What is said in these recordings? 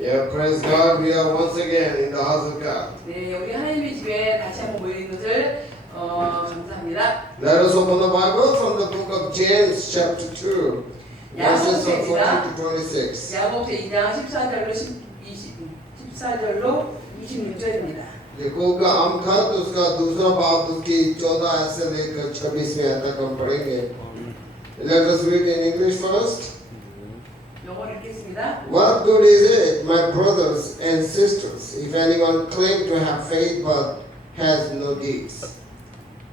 Yeah, praise God. We are once again in the house of God. 네, 우리 하나님의 집에 다시 한번 모인 것을 감사합니다. Let us open the Bible from the book of James, chapter 2, verses from 14 to 26. 야고보서 2장 14절로 14절로 26절입니다. देखो का हम था तो उसका दूसरा बाब उसकी 14 से लेकर 26 तक हम पढ़ेंगे. Let us read in English first. 영어를 읽겠습니다. What good is it, my brothers and sisters, if anyone claims to have faith but has no deeds?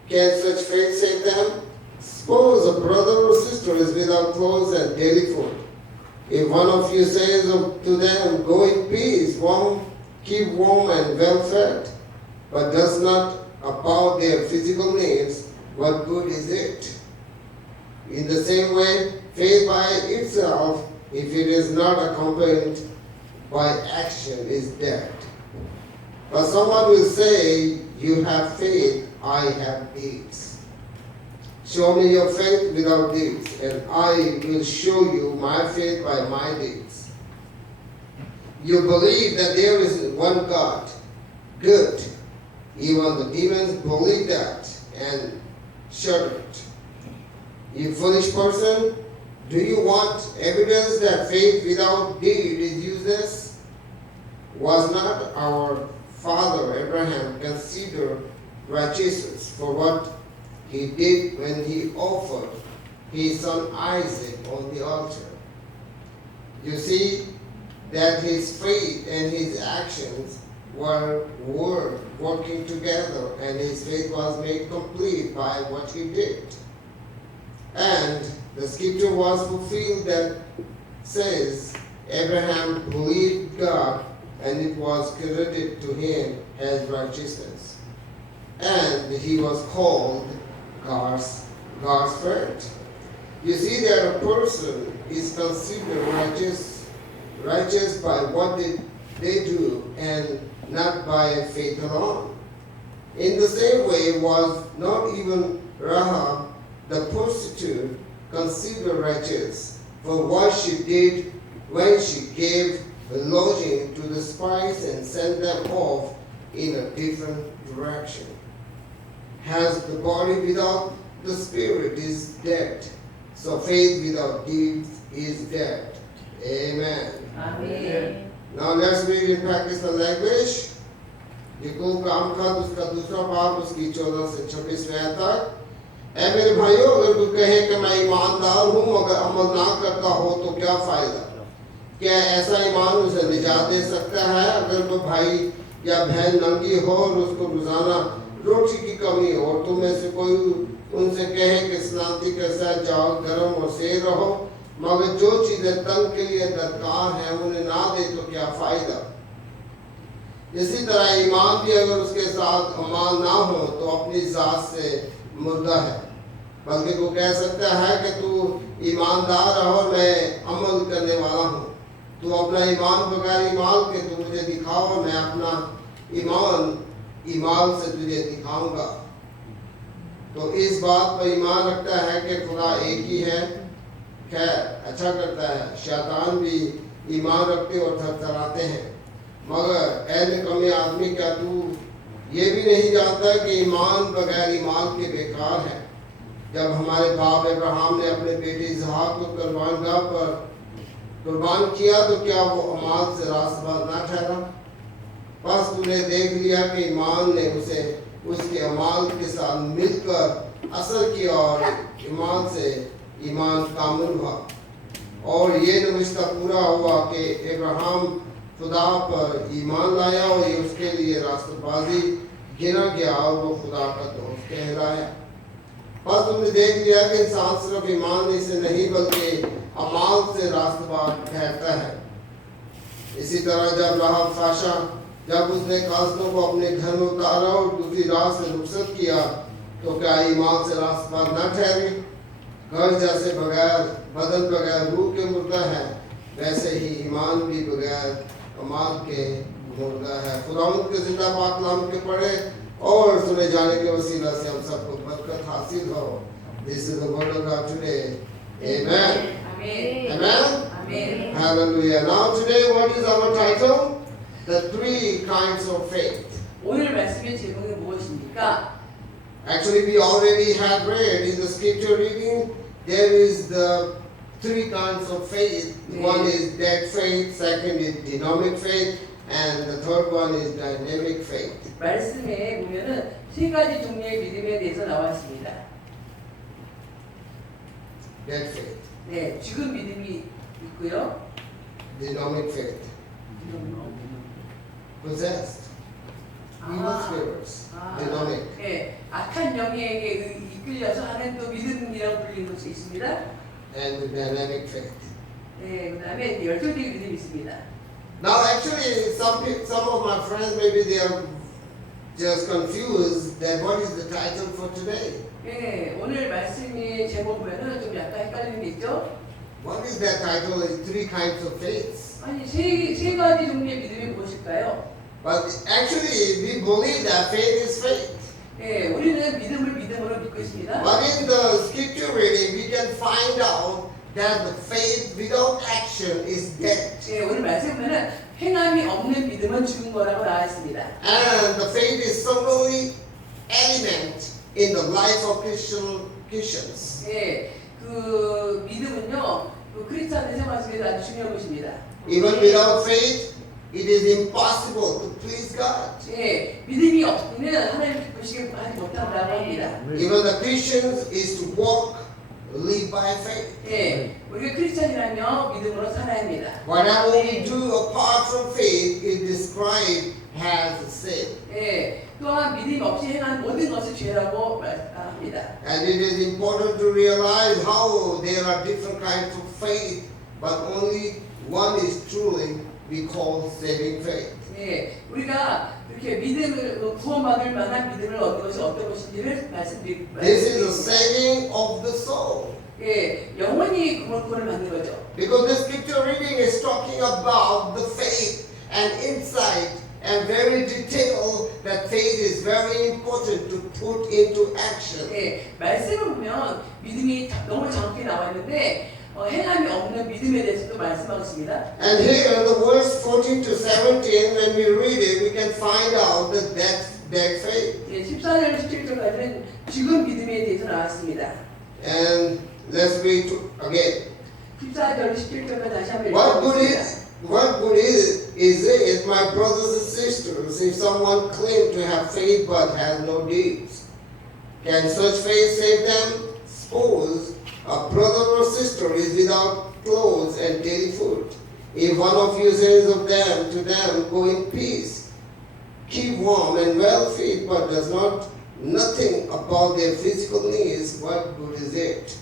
Can such faith save them? Suppose a brother or sister is without clothes and daily food. If one of you says to them, go in peace, keep warm and well fed, but does not about their physical needs, what good is it? In the same way, faith by itself, if it is not accompanied by action, is dead. But someone will say, you have faith, I have deeds. Show me your faith without deeds, and I will show you my faith by my deeds. You believe that there is one God. Good. Even the demons believe that and shudder. You foolish person, do you want evidence that faith without deed is useless? Was not our father Abraham considered righteous for what he did when he offered his son Isaac on the altar? You see that his faith and his actions were working together, and his faith was made complete by what he did. And the scripture was fulfilled that says, Abraham believed God, and it was credited to him as righteousness. And he was called God's friend. You see that a person is considered righteous by what they do and not by faith alone. In the same way was not even Rahab the prostitute considered righteous for what she did when she gave lodging to the spies and sent them off in a different direction. As the body without the spirit is dead, so faith without deeds is dead. Amen. Amen. Now let's read in Pakistan language. याकूब का अमखत उसका दूसरा बाब उसकी 14 से 26 तक. ऐ मेरे भाइयों, अगर कोई कहे कि मैं ईमानदार हूँ मगर अमल ना करता हो तो क्या फायदा? क्या ऐसा ईमान उसे निजात दे सकता है? अगर कोई भाई या बहन नंगी हो और उसको रोजाना रोटी की कमी हो और तुम में से कोई उनसे कहे कि सलामती के साथ जाओ, गर्म और सेर रहो, मगर जो चीजें तन के लिए दरकार है उन्हें ना दे तो क्या फायदा? इसी तरह ईमान भी अगर उसके साथ अमाल ना हो तो अपनी जात से मुर्दा है. बल्कि वो कह सकता है कि तू ईमानदार है और मैं अमल करने वाला हूँ. तू अपना ईमान बगैर ईमान के तू मुझे दिखाओ और मैं अपना ईमान से तुझे दिखाऊंगा. तो इस बात पर ईमान रखता है कि खुदा एक ही है. खैर, अच्छा करता है. शैतान भी ईमान रखते और थरथराते हैं. मगर ऐ निकम्मे आदमी, क्या तू ये भी नहीं जानता कि ईमान बगैर ईमान के बेकार है? जब हमारे बाप अब्राहम ने अपने बेटे इसहाक को कुर्बानगाह पर कुर्बान किया तो क्या वो अमाल से रास्तबाज ना ठहरा? बस तूने देख लिया कि ईमान ने उसे उसके अमाल के साथ मिलकर असर किया और ईमान से ईमान कामिल हुआ. और ये नविश्ता पूरा हुआ कि अब्राहम खुदा पर ईमान लाया और ये उसके लिए रास्तबाजी गिना गया और वो खुदा का दोस्त कहलाया. बस तुमने देख लिया कि इंसान सिर्फ ईमान से नहीं बल्कि अमाल से रास्तबाज ठहरता है. इसी तरह जब राहब फाशा जब उसने कासलों को अपने घर में उतारा और दूसरी राह से रुखसत किया तो क्या ईमान से रास्तबाज न ठहरी? घर जैसे बदन बगैर रूह के मुर्दा है, वैसे ही ईमान भी बगैर अमाल के मुर्दा है. खुदावंद के जिंदा पाक नाम के पढ़े और सुने जाने के वसीला से हम सबको बरकत हासिल हो. This is the word of God today. Amen. Amen. Amen. 아멘. Hallelujah. Now today what is our title? The three kinds of faith. 오늘 말씀의 제목이 무엇입니까? Actually we already have read in the scripture reading there is the three kinds of faith. One is dead faith, second is dynamic faith, and the third one is dynamic faith. 말씀에 보면은 세 가지 종류의 믿음에 대해서 나와 있습니다. Dead faith, 네, 죽은 믿음이 있고요. dynamic faith, possessed, evil spirits, dynamic. 네, 악한 영에게 이끌려서 하는 또 믿음이라고 불리는 것이 있습니다. And the dynamic faith. 네, 그다음에 열정적인 믿음이 있습니다. Now actually some of my friends maybe they are just confused that what is the title for today. 네, 오늘 말씀이 제목 보면은 좀 약간 헷갈리는 게 있죠. What is that title? Is three kinds of faiths. 아니 세 가지 종류의 믿음이 무엇일까요? But actually we believe that faith is faith. 네, 우리는 믿음을 믿음으로 믿고 있습니다. But in the scripture reading we can find out that the faith without action is dead. 네, 오늘 말씀 보면은 행함이 없는 믿음은 죽은 거라고 나와 있습니다. And the faith is certainly element in the life of Christians. 네, 그 믿음은요, 그 크리스찬의 생활 속에서 아주 중요한 것입니다. Even without faith, it is impossible to please God. 네, 믿음이 없으면 하나님 기쁘시게 하지 못한다고 합니다. Even the Christians is to walk, live by faith. 네, 우리가 크리스찬이라면 믿음으로 살아야 합니다. Whatever we do apart from faith is described as sin. 네, 또한 믿음 없이 행한 모든 것을 죄라고 말합니다. And it is important to realize how there are different kinds of faith, but only one is truly we call saving faith. 네, 우리가 이렇게 믿음을 구원받을 만한 믿음을 얻는 것이 어떤 것인지를 말씀드립니다. This is the saving of the soul. 예, 영원히 구원을 받는 거죠. Because the scripture reading is talking about the faith and insight and very detailed that faith is very important to put into action. 예, 말씀을 보면 믿음이 너무 정확히 나와 있는데 행함이 없는 믿음에 대해서도 말씀하고 있습니다. And here in the verse 14 to 17, when we read it, we can find out that that faith. 예, 14절 17절까지는 죽은 믿음에 대해서 나왔습니다. And let's read again. 14절 17절까지 다시 한번 What good is it, my brothers and sisters, if someone claims to have faith but has no deeds? Can such faith save them? Suppose a brother or sister is without clothes and daily food. If one of you says of them to them, go in peace, keep warm and well fed, but does nothing about their physical needs, what good is it?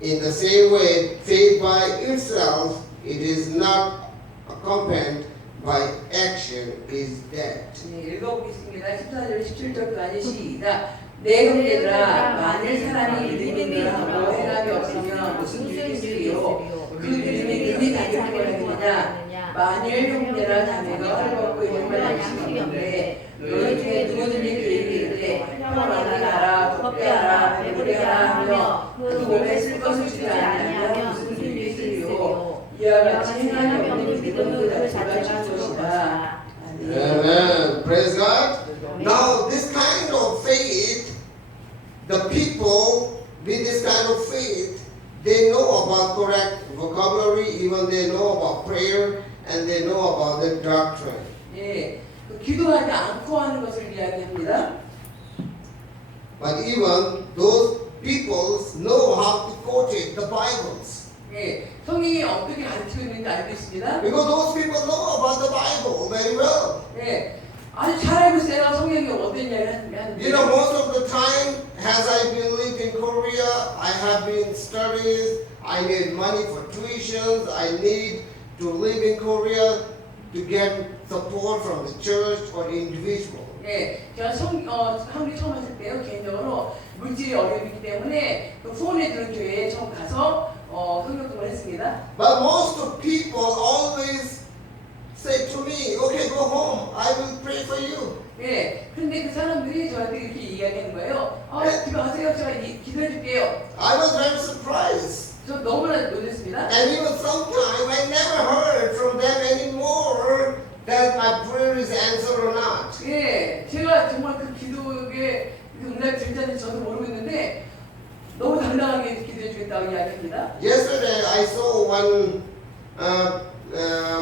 In the same way, faith by itself, it is not accompanied by action, is dead. 네, 읽어보겠습니다. 14절 17절까지 시작. 내 형제들아, 만일 사람이 믿음이 있느라고 행함이 없으면 무슨 유익이요? 그 믿음이 능히 가지고 있느냐? 만일 형제나 자매가 헐벗고 정말 양심이 없는데 너희 중에 누구든지 그에게 이르되 평안히 가라, 걷게하라, 배부리하라 하며 그 몸에 쓸 것을 주지 아니하면 무슨 유익이요? 이와 같이 행함이 없는 믿음은 그 자체가 줄 것이다. Amen. Praise God. Now, this kind of faith, the people with this kind of faith, they know about correct vocabulary, even they know about prayer, and they know about the doctrine. 예, 기도하지 않고 하는 것을 이야기합니다. But even those people know how to quote it, the Bibles. 예, 성경이 어떻게 가르치고 있는지 알고 있습니다. Because those people know about the Bible very well. 예, 아주 잘 알고 있어요. 성경이 어떤 이야기를 하는지. You know, most of the time, as I've been lived in Korea, I have been studies, I need money for tuitions, I need to live in Korea to get support from the church or the individual. 예, 제가 한국에 처음 왔을 때요, 개인적으로 물질이 어려움이기 때문에 그 후원해 주는 교회에 처음 가서 성경통을 했습니다. But most of people always say to me, okay, go home, I will pray for you. 예, 근데 그 사람들이 저한테 이렇게 이야기하는 거예요. 집에 가세요, 제가 기도해 줄게요. I was very surprised. 저 너무나 놀랐습니다. And even sometimes 이야기입니다. Yesterday I saw one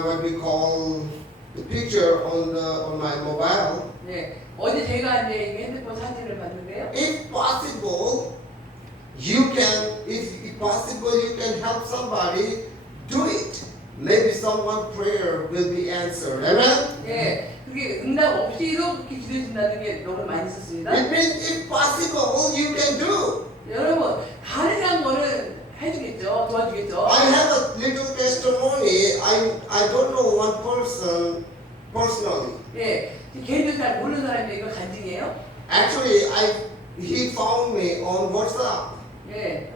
what we call the picture on my mobile. 네, 어제 제가 이제 핸드폰 사진을 봤는데요. If possible, you can help somebody, do it. Maybe someone prayer will be answered. Amen? 네, 그게 응답 없이도 그렇게 기도해 준다는 게 너무 많이 있었습니다. It means if possible, you can do. 여러분, 가능한 거는 해주겠죠, 도와주겠죠. I have a little testimony. I don't know one person personally. 예, 개인도 잘 모르는 사람이 이거 간증이에요. Actually, he found me on WhatsApp. 예,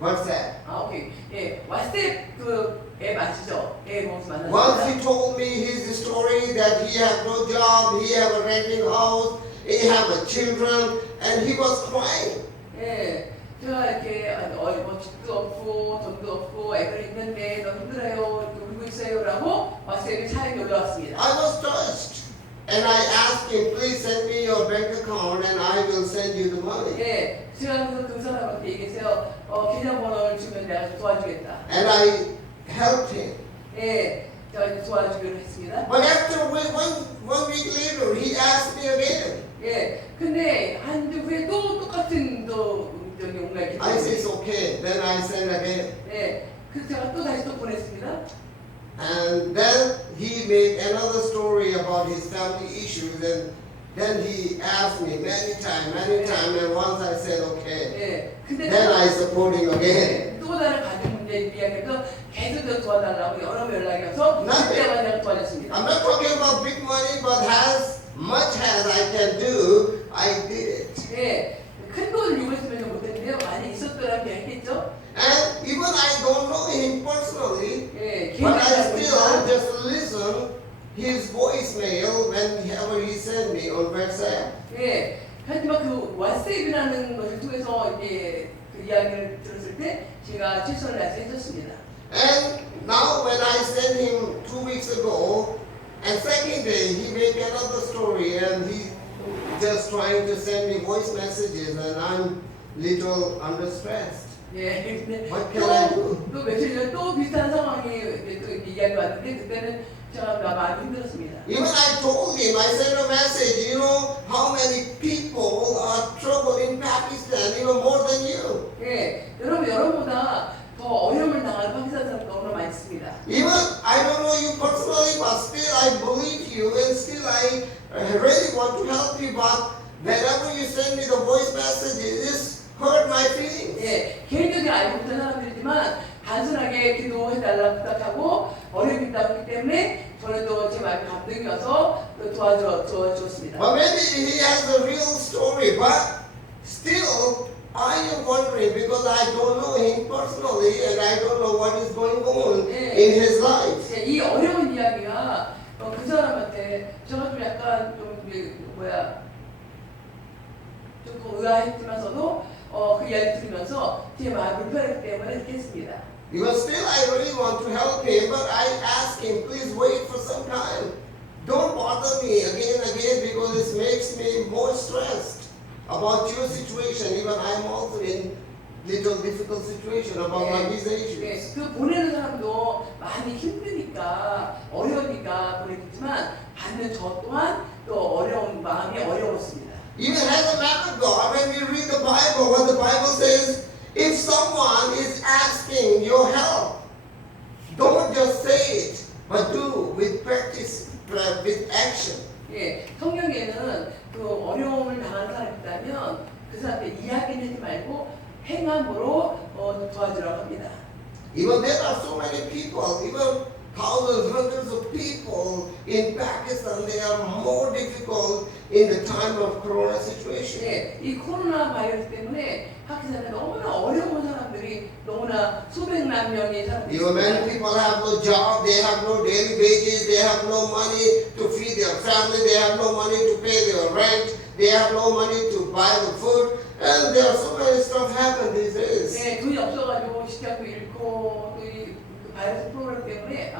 WhatsApp. 아 오케이. 예, 왓츠앱 그 앱 아시죠? 예, 거기서 Once 만났습니다. he told me his story that he had no job, he had a renting house, he had children, and he was crying. 예, 제가 이렇게 뭐 집도 없고 돈도 없고 애들 있는데 너무 힘들어요, 울고 있어요라고 왓츠앱에 사연이 올라왔습니다. I was touched. And I asked him, please send me your bank account and I will send you the money. 예, 제가 그 사람한테 얘기했어요. 계좌번호를 주면 내가 좀 도와주겠다. And I helped him. 예, 제가 이제 도와주기로 했습니다. But after one week later, he asked me again. 예, 근데 한 주 후에 또 똑같은 저기 온라인 I said, it's okay. Then I sent again. 예, 그래서 제가 또 다시 또 보냈습니다. And then he made another story about his family issues. And then he asked me many times. And once I said, okay. 예, 근데 Then I support him again. 예, 또 다른 가족 문제 이야기해서 계속 저 도와달라고 여러 번 연락이 와서 네. 그때마다 제가 도와줬습니다. I'm not talking about big money, but as much as I can do, I did it. 예, 큰 돈을 요구했으면 못했는데요. 많이 있었더라면 했겠죠. And even I don't know him personally, 예, but I 개인적으로 still just listen his voicemail whenever he send me on WhatsApp. 예, 하지만 그 왓츠앱이라는 것을 통해서 이제 그 이야기를 들었을 때 제가 최선을 다해서 해줬습니다. And now when I sent him 2 weeks ago, and second day he made another story and he just trying to send me voice messages and I'm little under stressed. 예, 근데 What can I do? 또 며칠 전에 또 비슷한 상황이 이제 또 이야기 왔는데 그때는 제가 많이 힘들었습니다. Even I told him, I sent a message, you know how many people are troubled in Pakistan, even more than you. 예, 여러분보다 더 어려움을 당하는 파키스탄 사람 너무나 많이 있습니다. Even I don't know you personally, but still I believe you and still I really want to help you, but whenever you send me the voice messages, it hurt my feelings. 예, 개인적인 알지 못한 사람들이지만 단순하게 기도해달라고 부탁하고 어려움이 있다고 했기 때문에 저는 또 제 마음에 감동이 와서 또 도와주었습니다. But maybe he has a real story, but still I am wondering because I don't know him personally and I don't know what is going on in his life. 예, 이 어려운 이야기가 그 사람한테 제가 좀 약간 좀 조금 의아했지만서도 그 이야기 들으면서 제 마음이 불편했기 때문에 이렇게 했습니다. Because still I really want to help him, but I ask him, please wait for some time. Don't bother me again and again because it makes me more stressed about your situation. Even I'm also in little difficult situation about my visa 예, issues. 그 보내는 사람도 많이 힘드니까 어려우니까 보냈지만 받는 저 또한 또 어려운 마음이 어려웠습니다. Even as a man of God, when we read the Bible, what the Bible says, if someone is asking your help, don't just say it, but do with practice, with action. 예, 성경에는 그 어려움을 당한 사람이 있다면 그 사람한테 이야기는 하지 말고 행함으로 도와주라고 합니다. Even there are so many people, even thousands, hundreds of people in Pakistan, they are more difficult in the time of Corona situation. 예, 이 코로나 바이러스 때문에 파키스탄에 너무나 어려운 사람들이 너무나 수백만 명의 사람들이 Even many people have no job, they have no daily wages, they have no money to feed their family, they have no money to pay their rent, they have no money to buy the food, and there are so many stuff happen these days. 예, 돈이 없어가지고 식량도 잃고 또 이 바이러스 프로그램 때문에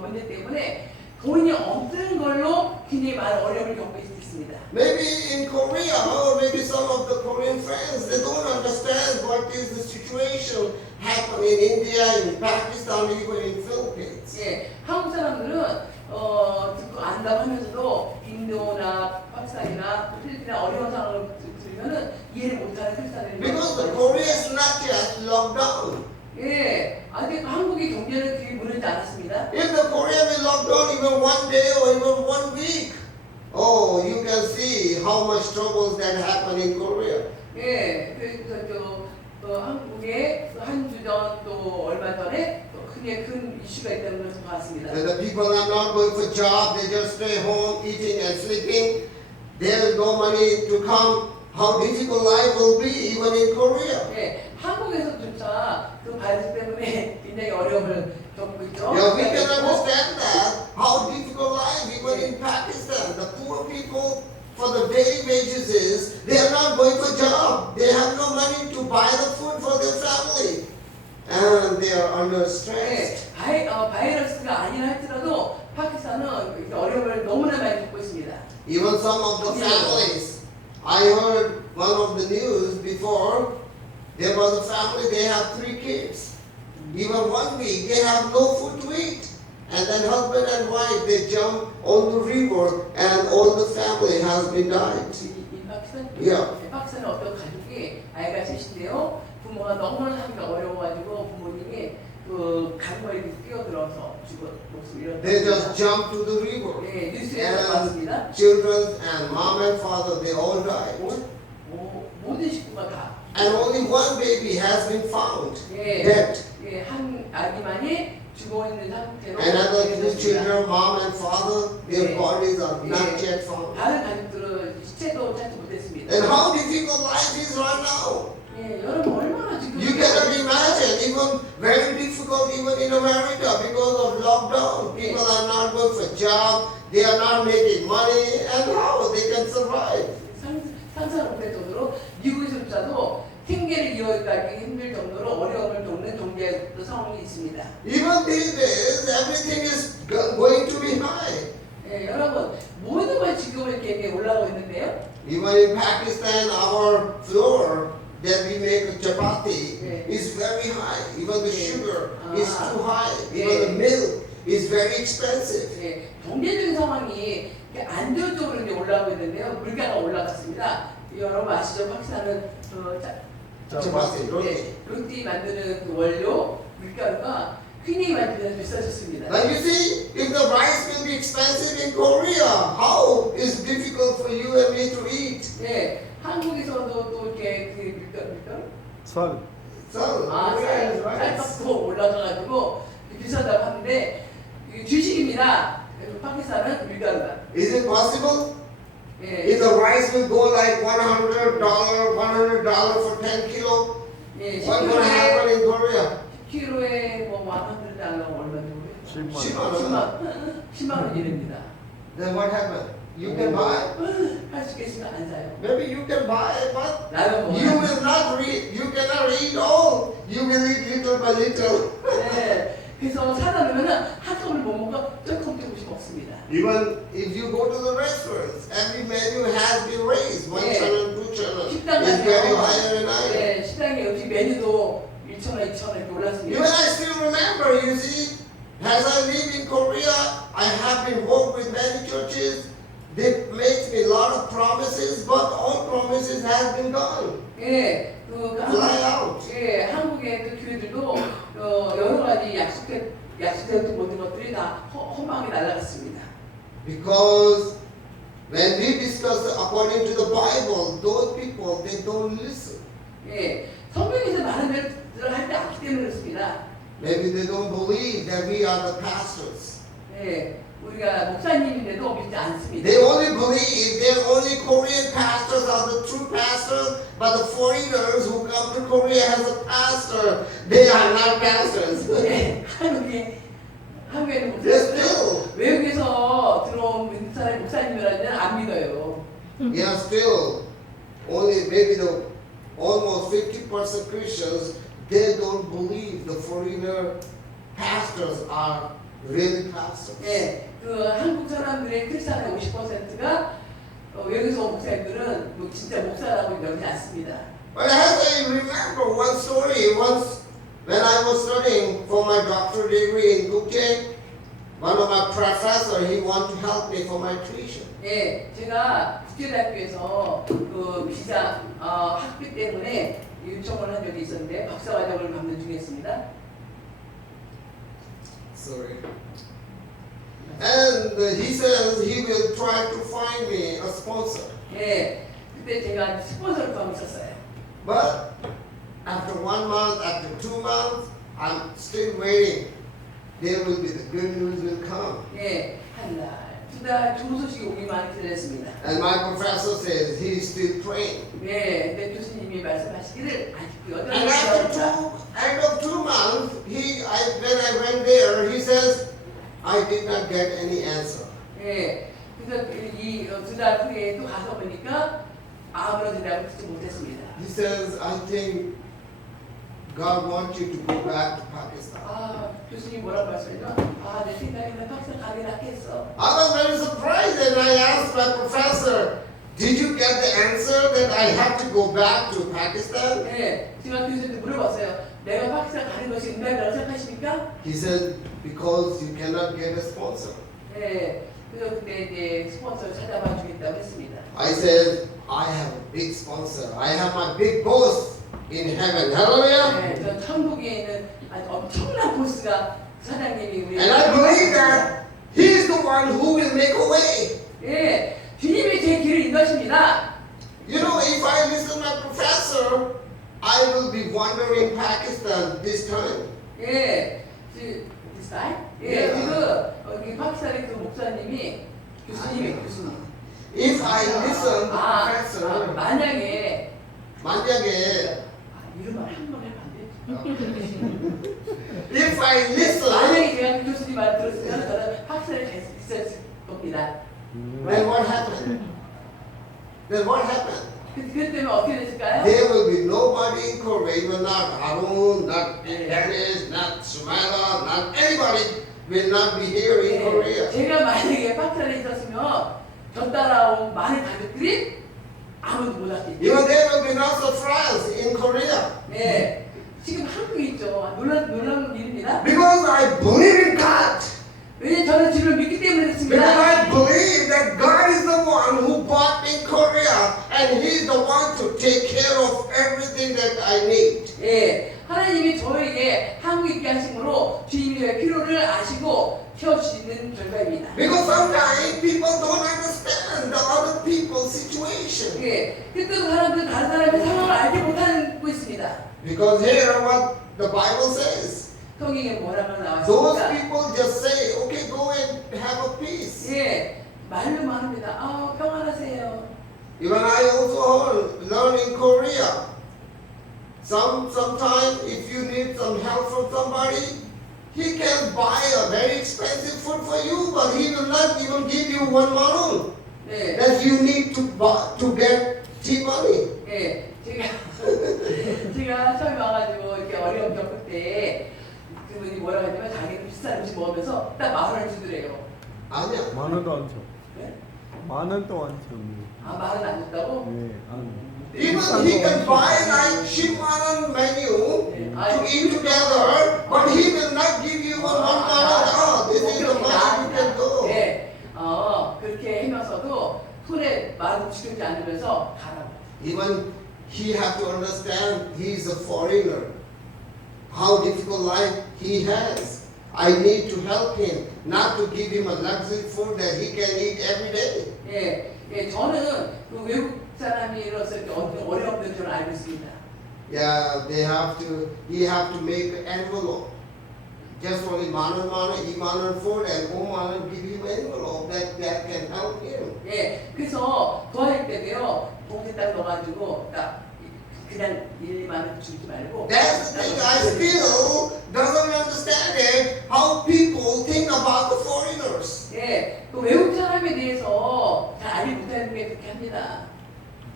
문제 때문에 돈이 없는 걸로 굉장히 많은 어려움을 겪고 있습니다. Maybe in Korea, or maybe some of the Korean friends, they don't understand what is the situation happening in India, in Pakistan, even in Philippines. 예, 한국 사람들은 듣고 안다고 하면서도 인도나 파키스탄이나 필리핀이나 어려운 상황을 들으면은 이해를 못하는 크리스찬들이 Because the Korea is not yet locked down. 예, 아직 한국의 경제는 그게 무너지지 않았습니다. If the Korea will lock down even one day or even 1 week, oh, you can see how much troubles that happen in Korea. 예, 그래서 한국에 한 주 전 또 얼마 전에 또 크게 큰 이슈가 있다는 것을 봤습니다. That the people are not going for job, they just stay home eating and sleeping. There is no money to come. How difficult life will be even in Korea. 예, 한국에서조차 그 바이러스 때문에 굉장히 어려움을 겪고 있죠. Yeah, we can understand that how difficult life even in Pakistan. The poor people for the daily wages is they are not going for job. They have no money to buy the food for their family, and they are under stress. 예, 바이러스가 아니라 할지라도 파키스탄은 어려움을 너무나 많이 겪고 있습니다. Even some of the families, I heard one of the news before. There was a family. They have 3 kids. Even 1 week they have no food to eat. And then husband and wife, they jump on the river and all the family has been died. 이 파키스탄? Yeah. 파키스탄의 어떤 가족이 아이가 셋인데요. 부모가 너무나 하기가 어려워가지고 부모님이 그 강물에 뛰어들어서 죽어 목숨을 잃었다. They just jump to the river. 네, 뉴스에서 봤습니다. Children and mom and father, they all died. 모든 식구가 다. And only 1 baby has been found 예, dead. 예, 한 아기만이 죽어 있는 상태로. Another 2 children, mom and father, their 예. bodies are not 예. yet found. 다른 가족들은 시체도 찾지 못했습니다. And how difficult life is right now. 예, 여러분 얼마나 지금. You cannot imagine, even very difficult even in America because of lockdown. People are not going for job, they are not making money, and how they can survive. 상상을 못할 정도로 미국에서조차도 생계를 이어가기 힘들 정도로 어려움을 겪는 경제 상황이 있습니다. Even these days, everything is going to be high. 예, 여러분 모든 걸 지금 이렇게 올라가고 있는데요. Even in Pakistan, our flour that we make chapati 네. is very high. Even the 네. sugar is 아. too high. 네. Even the milk is very expensive. 예, 경제적인 상황이 안 좋은 쪽으로 이제 올라가고 있는데요. 물가가 올라갔습니다. 여러분 아시죠? 파키스탄은 Chapati, roti. 네, 로티 만드는 그 원료 물가가 굉장히 많이 비싸졌습니다. Now you see, if the rice will be expensive in Korea, how is difficult for you and me to eat? 네, 한국에서도 또 이렇게 그 물가 쌀. So, 아, Korea is rice. 쌀값도 올라가가지고 비싸다고 하는데 이게 주식입니다. 파키스탄은 밀가루다. Is it possible? 예, If the rice will go like $100 for 10 kilo, 예, what will happen in Korea? 10kg에 뭐 100달러 얼마 정도? 10만 10만 원 이릅니다. Then what happened? You can buy. 할 수 있겠으면 안 사요. Maybe you can buy, but 라면 you 먹어요. will not read. You cannot eat all. You will eat little by little. 네, 그래서 사다 놓으면은 한꺼번에 못 먹고 조금씩 먹습니다. Even if you go to the restaurants, every menu has been raised. 1 Yeah. channel, 2 channel. 식당 It's getting 가서 higher and higher. 네, 식당의 음식 메뉴도 1,000원, 2,000원 이렇게 올랐습니다. Even I still remember, you see, as I live in Korea, I have been worked with many churches. They make me a lot of promises, but all promises have been gone. 예, Fly out. 예, 한국의 그 교회들도 여러 가지 약속했던 모든 것들이 다 허망이 날아갔습니다. Because when we discuss according to the Bible, those people, they don't listen. 예, 성경에서 많은 것들을 할 때 않기 때문에 그렇습니다. Maybe they don't believe that we are the pastors. 예, 우리가 목사님인데도 믿지 않습니다. They only believe that only Korean pastors are the true pastors, but the foreigners who come to Korea as a pastor, they are not pastors. 예, 한국에는 Yes, 목사님들 still. 외국에서 들어온 사람 목사님이라는 안 믿어요. Yeah, still, only maybe the almost 50% Christians, they don't believe the foreigner pastors are really pastors. 예, 그 한국 사람들의 크리스찬의 50%가 여기서 온 목사님들은 뭐 진짜 목사라고 여기지 않습니다. But as I remember one story, once when I was studying for my doctorate degree in Gukje, one of my professors, he wanted to help me for my tuition. 예, 제가 국제대학교에서 그 비자 학비 때문에 요청을 한 적이 있었는데 박사과정을 받는 중이었습니다. Sorry. And he says he will try to find me a sponsor. 예, 그때 제가 스폰서를 구하고 있었어요. But after 1 month, after 2 months, I'm still waiting. There will be the good news will come. 예, 한 달, 두 달 좋은 소식이 오기만 기다렸습니다. And my professor says he's still praying. 예, 근데 교수님이 말씀하시기를 아직도 And 여전히 after end of 2 months, when I went there, he says, I did not get any answer. 예, 그래서 이 두 달 후에 또 가서 보니까 아무런 대답을 듣지 못했습니다. He says, I think God wants you to go back to Pakistan. 아, 교수님 뭐라고 말씀했죠? 아, 내 생각에는 박사 가게 낫겠어. I was very surprised and I asked my professor, did you get the answer that I have to go back to Pakistan? 예, 제가 교수님한테 물어봤어요. 내가 박사 가는 것이 응답이라고 생각하십니까? He said, because you cannot get a sponsor. 예, 그래서 그때 이제 스폰서를 찾아봐 주겠다고 했습니다. I said, I have a big sponsor. I have my big boss in heaven. Hallelujah. 예, 저 천국에 있는 아주 엄청난 보스가 사장님이 우리. And I believe that He is the one who will make a way. 예, 주님이 제 길을 인도하십니다. You know, if I listen to my professor, I will be wandering Pakistan this time. 예, this time? 예, Yeah. 지금 여기 파키스탄의 그 목사님이 교수님. If I listen to professor, 만약에 만약에 이런 말 한 번 해면 안 돼. if I listen, 만약에 제가 그 교수님 말 들었으면 저는 학생을 있었을 겁니다. then what happened? Then what happened? 그 때문에 어떻게 됐을까요? There will be nobody in Korea, even not Harun, not Dennis, not Sumaila, not anybody will not be here in Korea. 제가 만약에 파키스탄에 있었으면 저 따라온 많은 가족들이 아무도 못 왔겠죠. Even there will be lots of friends in Korea. 네, 지금 한국에 있죠. 놀라운 일입니다. Because I believe in God. 왜냐면 저는 주를 믿기 때문에 Because 그렇습니다. I believe that God is the one who brought me in Korea and He's the one to take care of everything that I need. 예, 하나님이 저에게 한국에 있게 하심으로 주님이 저의 필요를 아시고 채워주시는 결과입니다. Because sometimes people don't understand the other people's situation. 예, 그때도 사람들은 다른 사람의 상황을 알지 못하고 있습니다. Because here what the Bible says. 성경에 뭐라고 나와 Those 있습니까? people just say, okay, go and have a peace. 예, 말로만 합니다. 평안하세요. Even I also learn in Korea. Sometimes if you need some help from somebody, he can buy a very expensive food for you, but he will not even give you 1 maron 네, that you need to get tea money. 예, 제가 처음에 와가지고 이렇게 어려움 겪을 때 그분이 뭐라고 하냐면 자기는 비싼 음식 먹으면서 딱 10,000원을 주더래요. 아니야. 만 원도 안 줘. 네? 만 원도 안 줘. 10,000원 안 줬다고? 네, 안. Even he can buy like 10,000 menu to eat together, but he will not give you 1 maron. Oh, this is the money you can do. 네, 그렇게 하면서도 손에 말을 지키지 않으면서 가라고. Even he have to understand he is a foreigner. How difficult life he has. I need to help him, not to give him a luxury food that he can eat every day. 예, 예, 저는 그 외국 사람이로서 이렇게 어떤 어려움들을 저는 알고 있습니다. Yeah, he have to make an envelope. Just only man and food and woman give him envelope that can help him. 예, 그래서 도와줄 때도요, 봉지 딱 넣어가지고 딱 그냥 1, 2만 원 주지 말고. That's the thing I still doesn't understand it, how people think about the foreigners. 예, 그 외국 사람에 대해서 잘 알지 못하는 게 그렇게 합니다.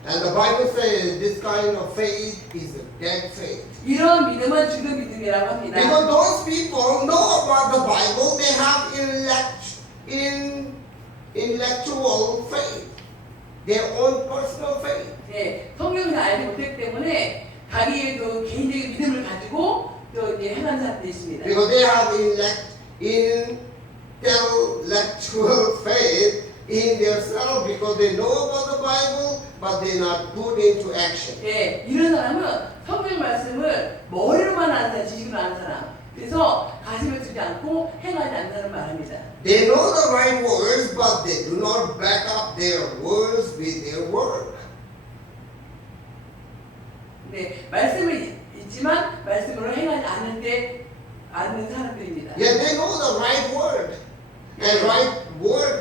And the Bible says this kind of faith is a dead faith. 이런 믿음은 죽은 믿음이라고 합니다. Because those people know about the Bible, they have in intellectual faith, their own personal faith. 예, 성경을 알지 못했기 때문에 자기의 그 개인적인 믿음을 가지고 또 이제 행하는 사람들이 있습니다. Because they have intellectual faith in themselves because they know about the Bible, but they not put into action. 예, 이런 사람은 성경 말씀을 머리로만 아는 사람, 지식으로 아는 사람. 그래서 가슴을 두지 않고 행하지 않는 사람 말합니다. They know the right words, but they do not back up their words with their work. 네, 말씀을 있지만 말씀으로 행하지 않는 사람들입니다. Yet they know the right word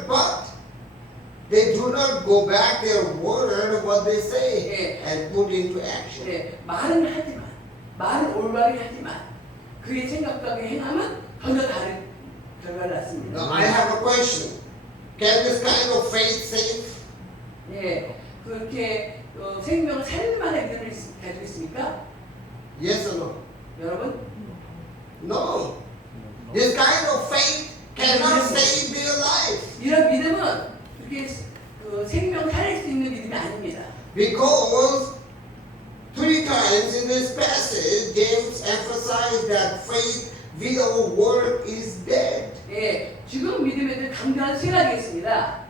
but they do not go back their word what they say and put into action. 네, 말은 하지만 말은 올바르게 하지만 그의 생각과 그의 행함은 전혀 다른 결과를 낳습니다. Now I have a question. Can this kind of faith save? 예, 그렇게 생명을 살릴 만한 믿음을 가지고 있습니까? Yes or no? 여러분? No. This kind of faith cannot save their life 이런 믿음은 그렇게 생명을 살릴 수 있는 믿음이 아닙니다. because 3 times in this passage James emphasized that faith without work is dead. 예, 죽은 믿음에 대해 강조한 3가지가 있습니다.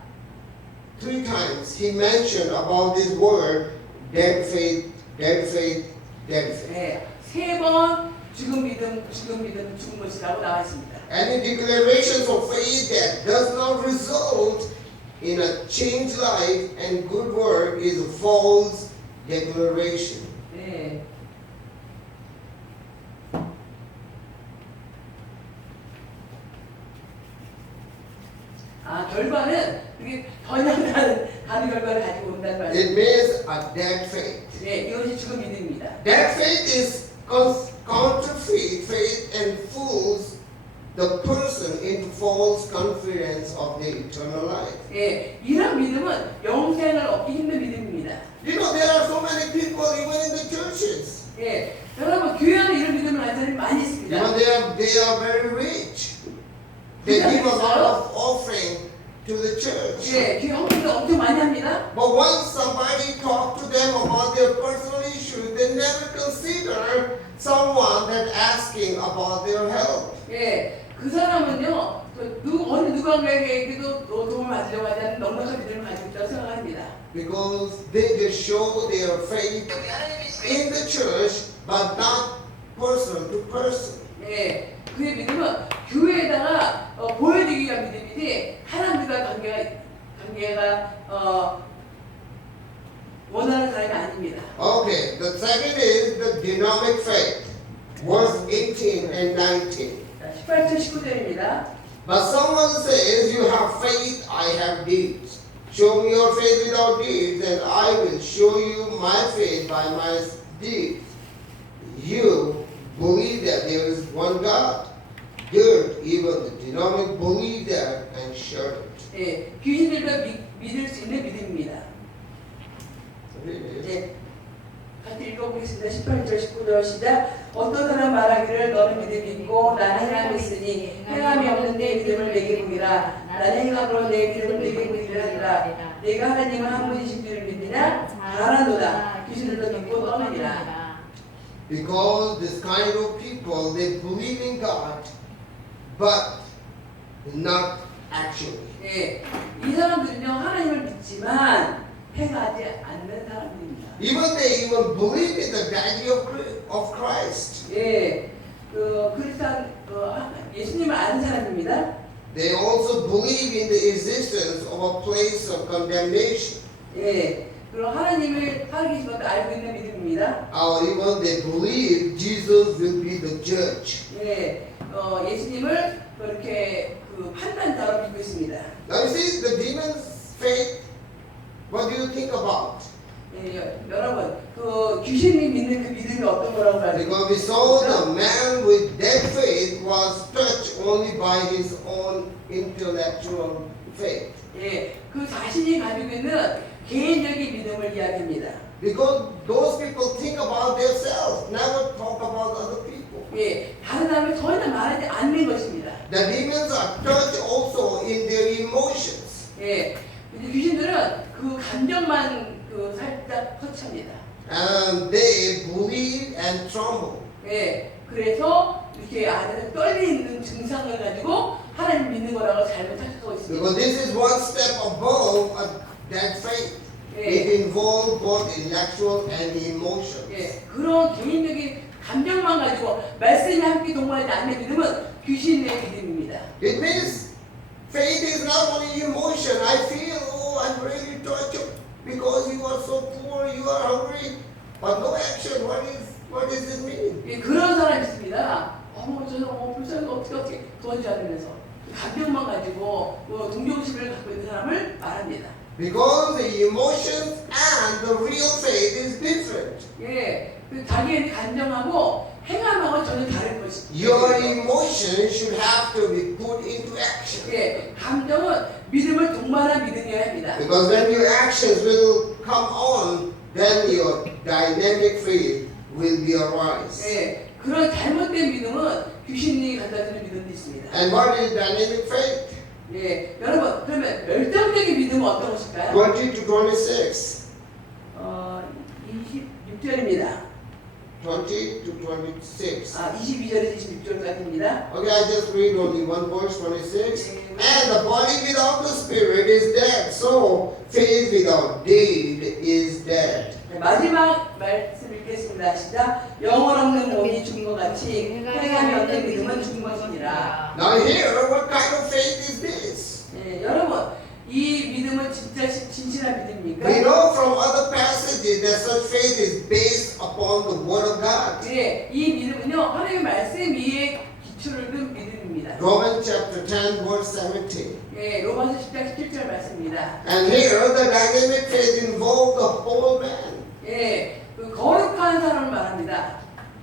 3 times he mentioned about this word dead faith, dead faith, dead faith. 예, 3번 죽은 것이라고 나와 있습니다. Any declarations of faith that does not result in a changed life and good work is a false declaration. 네. 결과는 그게 전혀 다른 결과를 가지고 온다는 It 말이에요. means a dead faith. 네, 이것이 죽은 믿음입니다. Dead faith is counterfeit faith and fools the person into false confidence of the eternal life. 예, 이런 믿음은 영생을 얻기 힘든 믿음입니다. You know, there are so many people even in the churches. 예, 여러분 교회 안에 이런 믿음을 가진 사람이 많이 있습니다. Even they are very rich. They give a lot of offering to the church. 예, 교회 헌금도 엄청 많이 합니다. But once somebody talk to them about their personal issues, they never consider someone that asking about their help. 예, 그 사람은요, 어느 누군가에게도 도움을 받으려고 하지 않는 넉넉한 믿음을 가지고 있다고 생각합니다. Because they just show their faith in the church, but not person to person. 예, 그의 믿음은 교회에다가 보여주기 위한 믿음이지 하나님과 관계가 원하는 사람이 아닙니다. Okay, the second is the dynamic faith. Verse 18 and 19. 18절 19절입니다. But someone says, you have faith, I have deeds. Show me your faith without deeds, and I will show you my faith by my deeds. You believe that there is one God. Good, even the dynamic believe that and share it. 예, 귀신들도 믿을 수 있는 믿음입니다. 이제 같이 읽어보겠습니다. 18절 19절 시작. 어떤 사람 말하기를 너는 믿음이 있고 나는 행함이 있으니 행함이 없는 내 믿음을 내게 보이라. 나는 행함으로 내 믿음을 내게 보이라 하리라. 내가 하나님을 한 분이신 줄을 믿느냐? 잘하노라. 귀신들도 믿고 떠느니라. Because this kind of people, they believe in God, but not actually. 예, 이 사람들은요 하나님을 믿지만 행하지 않는 사람들입니다. Even they even believe in the deity of Christ. 예, 예수님을 아는 사람입니다. They also believe in the existence of a place of condemnation. 예, 그리고 하나님을 살아계신 것도 알고 있는 믿음입니다. Or even they believe Jesus will be the judge. 예, 예수님을 그렇게 판단자로 믿고 있습니다. Now you see the demon's faith. What do you think about? 예, 여러분, 귀신이 믿는 그 믿음이 어떤 거라고 봐야 Because we saw the man with dead faith was touched only by his own intellectual faith. 예, 그 자신이 가지고 있는 개인적인 믿음을 이야기합니다. Because those people think about themselves, never talk about other people. 예, 다른 사람을 전혀 말하지 않는 것입니다. The demons are touched also in their emotions. 예, 근데 귀신들은 그 감정만 그 살짝 터치합니다. And they believe and tremble. 예, 그래서 이렇게 안에서 떨리는 증상을 가지고 하나님 믿는 거라고 잘못 착각하고 있습니다. Because this is one step above that faith. It involves both intellectual and emotions. 예, 그런 개인적인 감정만 가지고 말씀이 함께 동무하지 않는 믿음은 귀신의 믿음입니다. It means faith is not only emotion. I feel, oh, I'm really touched because you are so poor, you are hungry, but no action. What does it mean? 예, 그런 사람이 있습니다. 저는 불쌍해 어떻게 도와주지 않으면서 감정만 가지고 동정심을 갖고 있는 사람을 말합니다. Because the emotions and the real faith is different. 예, 그 자기의 감정하고 행함하고 전혀 다른 것입니다. Your emotions should have to be put into action. 예, 감정은 믿음을 동반한 믿음이어야 합니다. Because when your actions will come on, then your dynamic faith will be arise. 예, 그런 잘못된 믿음은 귀신이 갖다 주는 믿음도 있습니다. And what is dynamic faith? 예, 여러분 그러면 열정적인 믿음은 어떤 것일까요? 20 to 26. 26절입니다. 20 to 26. 22절에서 26절까지입니다. Okay, I just read only one verse, 26. And the body without the spirit is dead, so faith without deed is dead. 네, 마지막 말씀 읽겠습니다. 시작. 영혼 없는 몸이 죽은 것 같이 행함이 없는 믿음은 죽은 것이니라. Now here, what kind of faith is this? 예, 여러분 이 믿음은 진짜 진실한 We 믿음입니까? know from other passages that such faith is based upon the Word of God. 예, 이 믿음은요 하나님의 말씀 위에 기초를 둔 믿음입니다. Romans chapter 10, verse 17. 예, 로마서 10장 17절 말씀입니다. And here, the dynamic faith involves the whole man. 예, 그 거룩한 사람을 말합니다.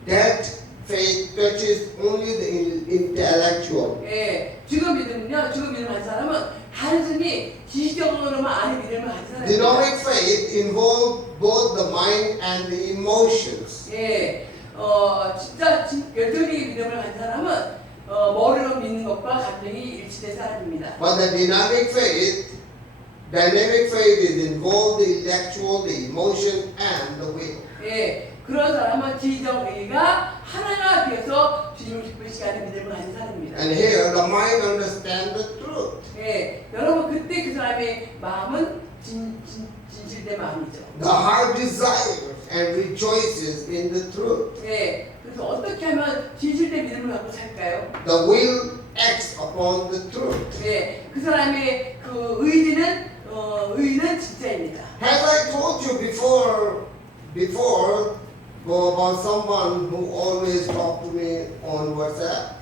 That faith touches only the intellectual. 예, 죽은 믿음은요, 죽은 믿음 한 사람은 단순히 지식적으로만 아는 믿음을 가진 사람입니다. Dynamic faith involves both the mind and the emotions. 예, 진짜 열정적인 믿음을 가진 사람은 머리로 믿는 것과 감정이 일치된 사람입니다. But the dynamic faith is involved the intellectual, the emotion, and the will. 예, 그런 사람은 지적 의가 하나가 되어서 주님을 기쁘시게 하는 믿음을 가진 사람입니다. And here, the mind understands the truth. 예, 여러분 그때 그 사람의 마음은 진실된 마음이죠. The heart desires and rejoices in the truth. 예, 그래서 어떻게 하면 진실된 믿음을 갖고 살까요? The will acts upon the truth. 예, 그 사람의 그 의지는 진짜입니다. As I told you before about someone who always talked to me on WhatsApp.